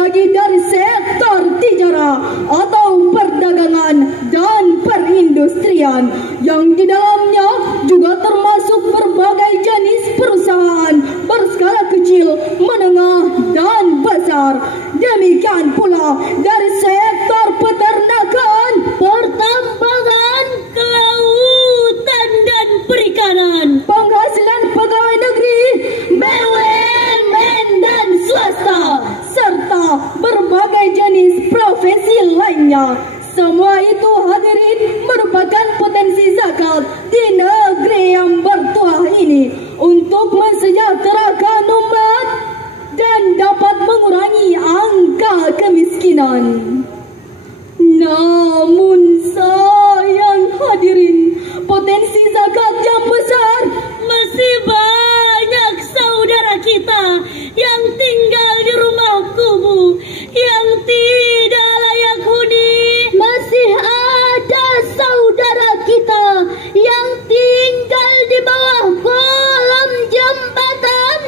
lagi dari sektor tijara atau perdagangan dan perindustrian, yang di dalamnya juga termasuk berbagai jenis perusahaan berskala kecil, menengah, dan besar. Demikian pula dari sektor peternakan, pertambangan, kelautan dan perikanan, penghasilan pegawai negeri, BUMN dan swasta, serta berbagai jenis profesi lainnya. Semua itu hadirin merupakan potensi zakat di negeri yang bertuah ini untuk mensejahterakan umat dan dapat mengurangi angka kemiskinan. Namun sayang hadirin, potensi zakat yang besar masih banyak saudara kita yang tinggal di rumah kumuh, yang tidak layak huni. Masih ada saudara kita yang tinggal di bawah kolong jembatan.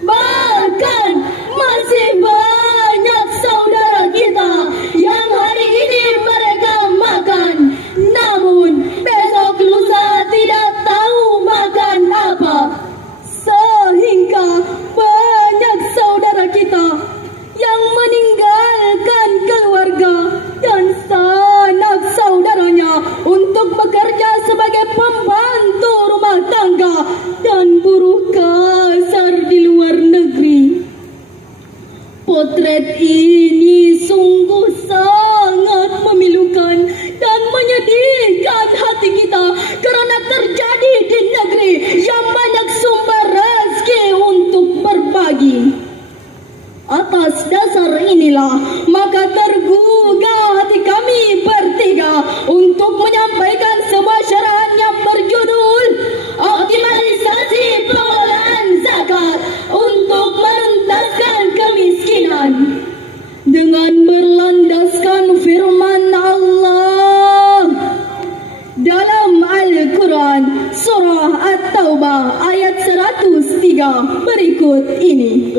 Bahkan masih banyak saudara kita yang hari ini mereka makan, namun besok lusa tidak tahu makan apa. Sehingga banyak saudara kita yang meninggalkan keluarga dan sanak saudaranya untuk bekerja sebagai pembantu rumah tangga dan buruh kasar di luar negeri. Potret ini sungguh sangat memilukan dan menyedihkan hati kita karena terjadi di negeri yang banyak sumber rezeki untuk berbagi. Atas dasar inilah maka tergugah hati kami bertiga untuk menyampaikan sebuah syarahan yang berjudul Optimalisasi Pengelolaan Zakat untuk Menuntaskan Kemiskinan, dengan berlandaskan firman Allah dalam Al-Quran Surah At-Taubah ayat 103 berikut ini.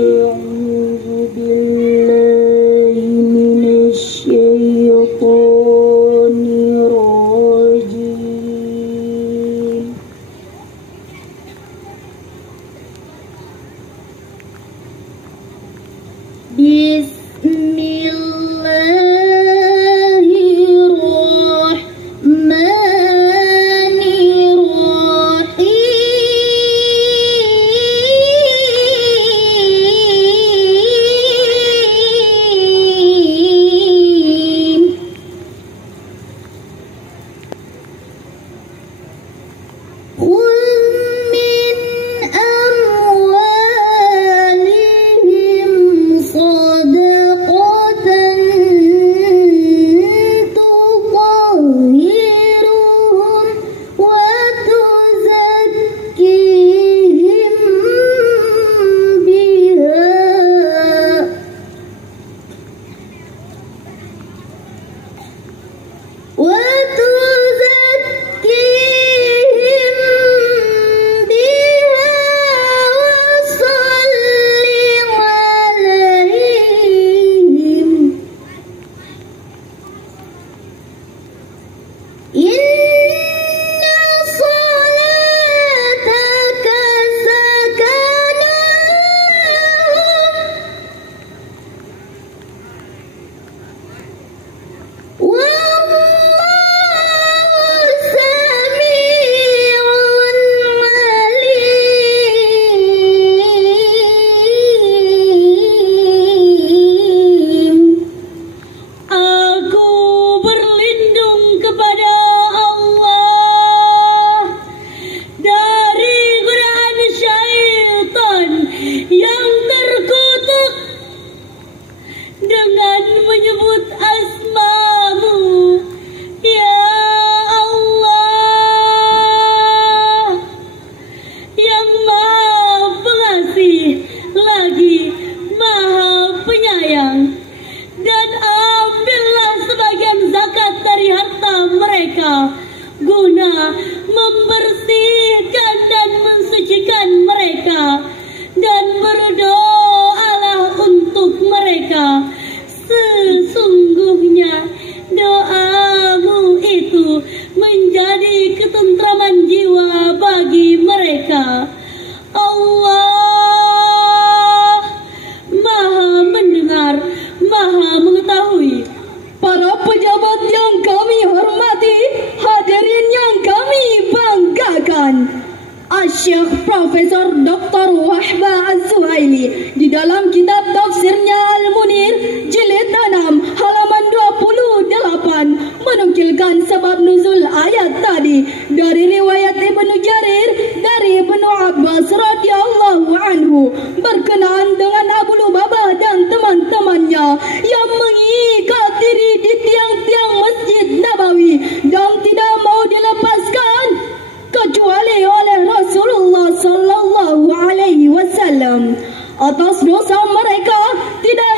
Syekh Profesor Dr. Wahba Az-Zuhaili di dalam kitab tafsirnya Al-Munir jilid 6 halaman 28 menukilkan sebab nuzul ayat tadi dari riwayat Ibnu Jarir dari Ibnu Abbas radhiyallahu anhu berkenaan dengan Abu Lubabah dan teman-temannya yang mengikat diri di tiang-tiang Masjid Nabawi dan tidak mau dilepaskan kecuali oleh Rasulullah sallallahu alaihi wasallam. Atas dosa mereka tidak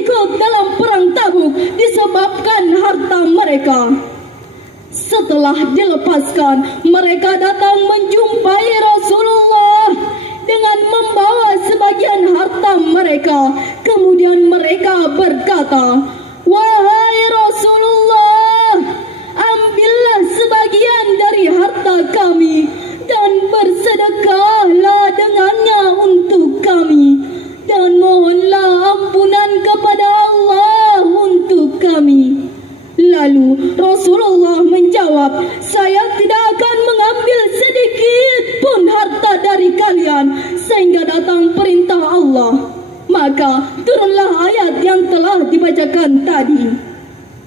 ikut dalam perang Tabuk disebabkan harta mereka. Setelah dilepaskan, mereka datang menjumpai Rasulullah dengan membawa sebagian harta mereka. Kemudian mereka berkata, "Wahai Rasulullah, ambillah sebagian dari harta kami dan bersedekahlah dengannya untuk kami, dan mohonlah ampunan kepada Allah untuk kami." Lalu Rasulullah menjawab, "Saya tidak akan mengambil sedikit pun harta dari kalian sehingga datang perintah Allah." Maka turunlah ayat yang telah dibacakan tadi.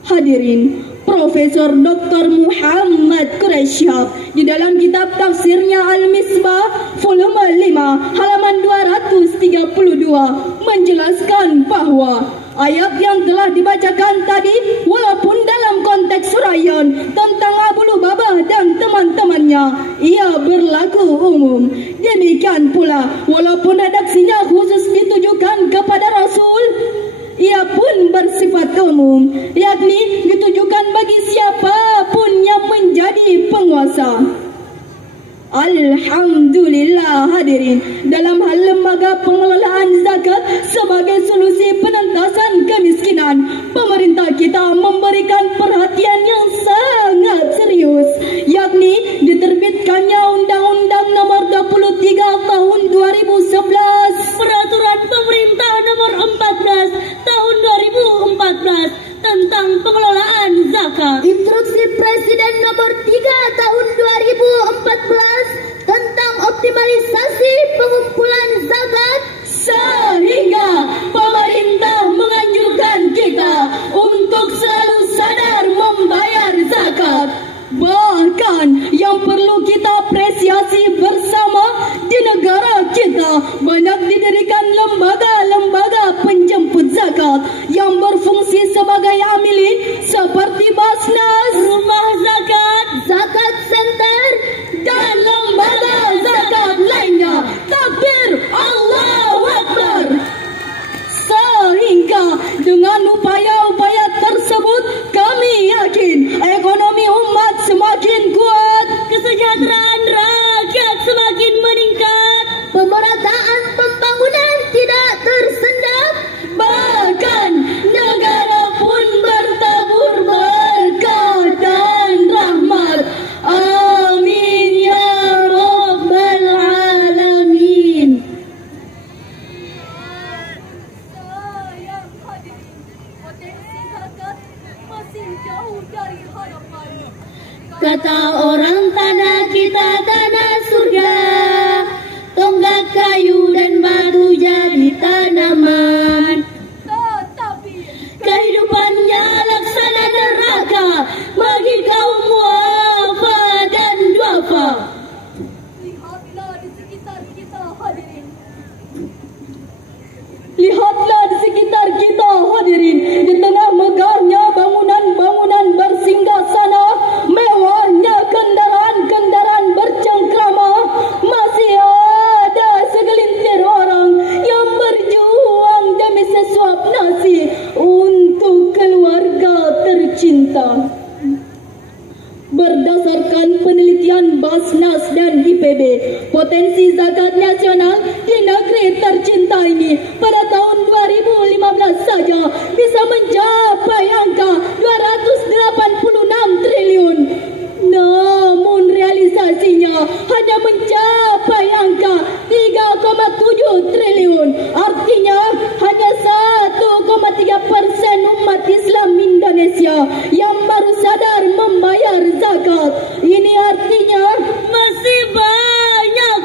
Hadirin, Profesor Dr. Muhammad Quraisyhab di dalam kitab tafsirnya Al-Misbah volume 5 halaman 232 menjelaskan bahwa ayat yang telah dibacakan tadi walaupun dalam konteks suraian tentang Abu Lubabah dan teman-temannya ia berlaku umum. Demikian pula walaupun redaksinya khusus ditujukan kepada Rasul, ia pun bersifat umum, yakni ditujukan bagi siapapun yang menjadi penguasa. Alhamdulillah hadirin, dalam hal lembaga pengelolaan zakat sebagai solusi penentasan kemiskinan, pemerintah kita memberikan perhatian yang sangat serius, yakni diterbitkannya Undang-Undang Nomor 23 Tahun 2011, Peraturan Pemerintah Nomor 14 Tahun 2014 tentang pengelolaan zakat, Instruksi Presiden Nomor 3 Tahun 2014 tentang optimalisasi pengumpulan zakat, sehingga pemerintah menganjurkan kita untuk selalu sadar membayar zakat. Bahkan yang perlu kita apresiasi bersama, di negara kita banyak didirikan lembaga-lembaga penjemput zakat yang berfungsi sebagai amilin seperti Basnas, rumah zakat, zakat center, dan lembaga zakat lainnya. Takbir, Allahu Akbar. Sehingga dengan upaya-upaya tersebut kami yakin ekonomi umat semakin kuat, kesejahteraan rakyat semakin meningkat, pemerataan pembangunan tidak tersendat, bahkan negara pun bertabur berkah dan rahmat. Amin ya rabbal alamin. Sayang hadirin, potensi zakat masih jauh dari harapan. kata orang tanah kita tanah surga, tonggak kayu dan batu jadi tanaman, Tetapi kehidupannya laksana neraka bagi kaum wafa dan duafa. lihatlah di sekitar kita hadirin. Lihatlah di sekitar kita hadirin. Di tengah megahnya bangunan-bangunan bersinggasana, mewahnya kendaraan-kendaraan bercengkrama, masih ada segelintir orang yang berjuang demi sesuap nasi untuk keluarga tercinta. Berdasarkan penelitian Basnas dan IPB, potensi zakat nasional di negeri tercinta ini pada tahun 2015 saja bisa mencapai angka 286 triliun. Namun realisasinya hanya mencapai angka 3,7 triliun. Artinya hanya 1,3% umat Islam Indonesia yang baru sadar membayar zakat. Ini artinya Masih banyak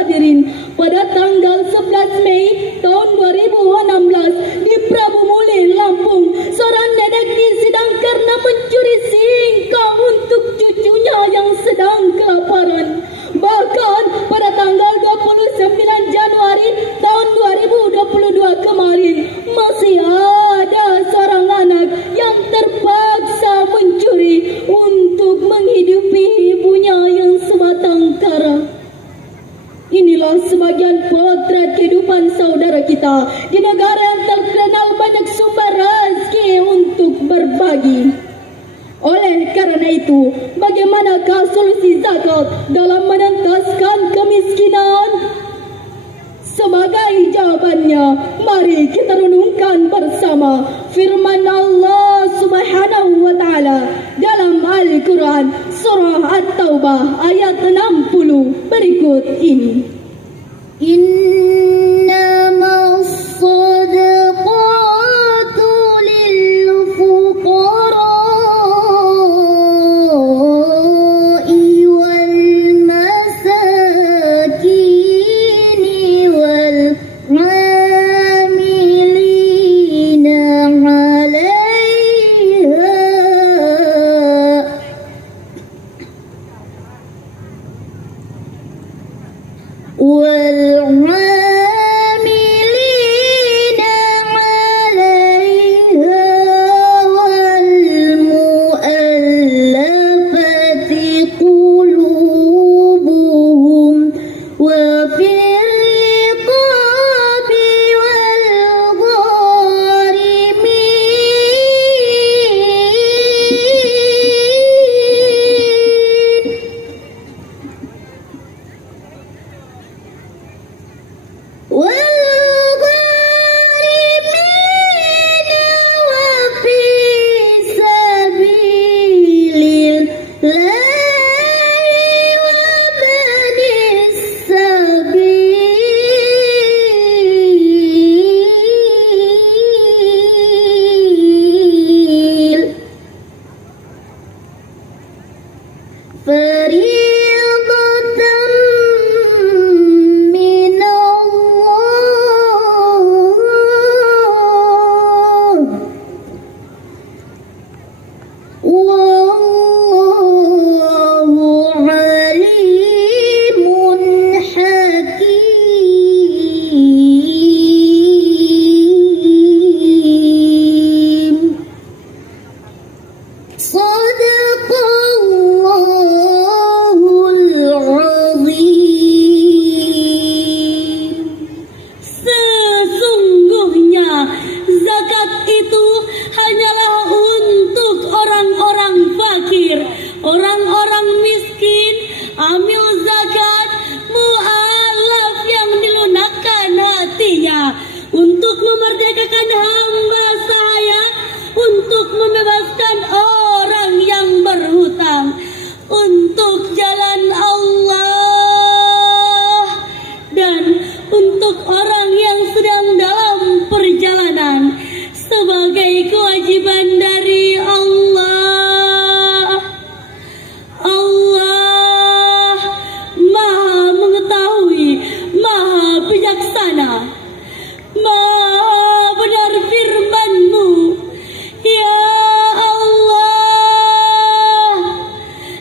hadirin, pada tanggal 11 Mei tahun 2016 di Prabu Muli, Lampung, seorang nenek disidang karena mencuri singkong untuk cucunya yang sedang kelaparan. Bahkan pada tanggal 29 Januari tahun 2022 kemarin masih ada seorang anak yang terpaksa mencuri untuk menghidupi ibunya yang sebatang kara. Inilah sebagian potret kehidupan saudara kita di negara yang terkenal banyak sumber rezeki untuk berbagi. Oleh karena itu, bagaimanakah solusi zakat dalam menentaskan kemiskinan? Sebagai jawabannya, mari kita renungkan bersama firman Allah Subhanahu wa taala dalam Al-Qur'an surah At-Taubah ayat 60 berikut ini. Innamas sadaqatu lil fuqara'i wal masakini wal 'amilina 'alaiha والعاملين عليها والمؤلفة قلوبهم وفي الرقاب والغارمين وفي سبيل الله وابن السبيل فريضة من الله والله عليم حكيم صدق الله العظيم. Sesungguhnya zakat itu hanyalah untuk orang-orang fakir, orang-orang miskin, amil zakat, mu'alaf yang dilunakkan hatinya, untuk memerdekakan hamba saya, untuk membebaskan orang yang berhutang, untuk jalan Allah, dan untuk orang yang sedang dalam perjalanan sebagai kewajiban dari Allah. Allah Maha mengetahui, Maha bijaksana, Maha benar firman-Mu, ya Allah,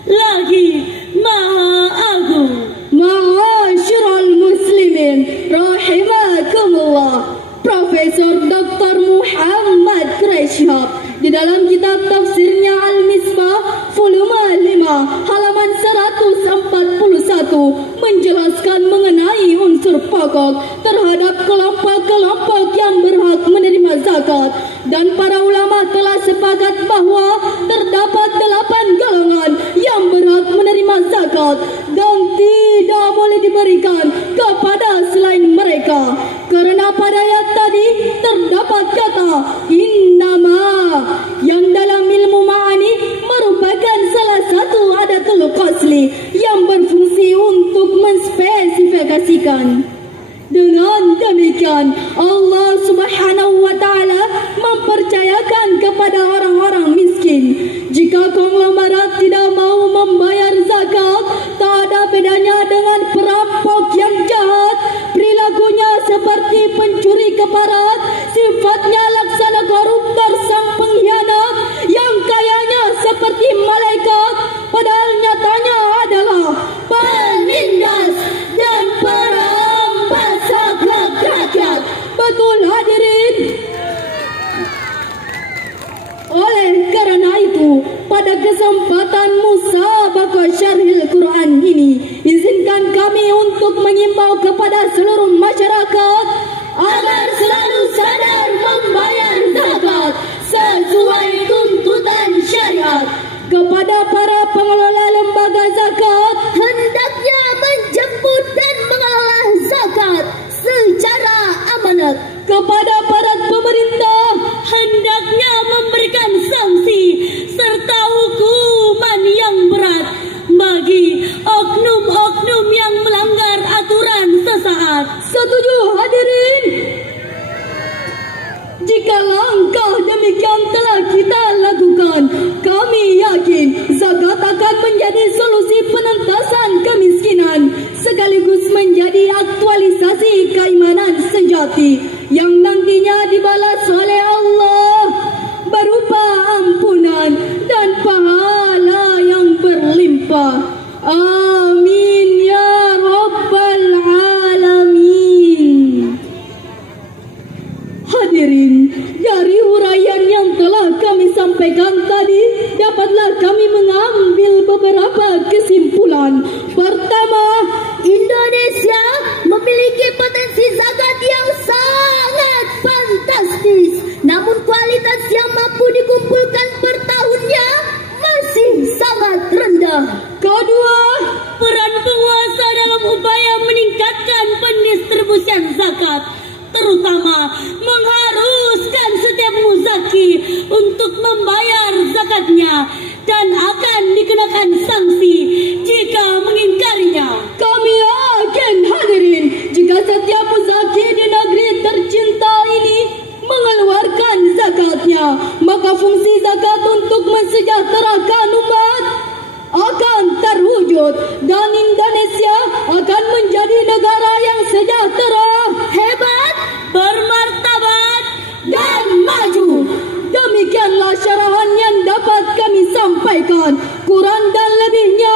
lagi Maha agung. Ma'asyiral muslimin rahimakumullah. Profesor Dr. Muhammad Quraisyhab di dalam kitab tafsirnya Al-Misbah volume 5 halaman 141 menjelaskan mengenai unsur pokok terhadap kelompok-kelompok yang berhak menerima zakat, dan para ulama telah sepakat bahwa terdapat 8 golongan yang berhak menerima zakat dan tidak boleh diberikan kepada selain mereka, karena pada ayat tadi terdapat kata innama yang dalam ilmu ma'ani merupakan salah satu adatul qasli yang berfungsi untuk menspesifikasikan. Dengan demikian, Allah Subhanahu wa taala mempercayakan kepada orang-orang miskin, jika konglomerat tidak mau membayar zakat, tak ada bedanya dengan perampok yang zakat. Setuju hadirin? Jika langkah demikian telah kita lakukan, kami yakin zakat akan menjadi solusi penentasan kemiskinan sekaligus menjadi aktualisasi keimanan sejati yang nantinya dibalas oleh Allah berupa ampunan dan pahala yang berlimpah. Amin ya rabbal alamin. Hadirin, dari uraian yang telah kami sampaikan tadi, dapatlah kami mengambil beberapa kesimpulan. Pertama, Indonesia memiliki potensi zakat yang sangat fantastis, namun kualitas yang mampu dikumpulkan per tahunnya masih sangat rendah. kedua, Peran penguasa dalam upaya meningkatkan pendistribusian zakat, terutama mengharuskan setiap muzaki untuk membayar zakatnya dan akan dikenakan sanksi jika mengingkarinya. kami yakin hadirin, jika setiap muzaki di negeri tercinta ini mengeluarkan zakatnya, maka fungsi zakat untuk mensejahterakan umat akan terwujud dan Indonesia akan menjadi negara yang sejahtera, hebat, Bermartabat dan maju. Demikianlah syarahan yang dapat kami sampaikan. Kurang dan lebihnya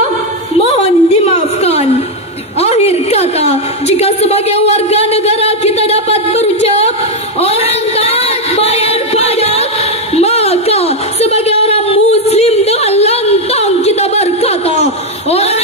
mohon dimaafkan. Akhir kata, jika sebagai warga negara kita dapat berucap orang taat bayar pajak, maka sebagai orang muslim dengan lantang kita berkata orang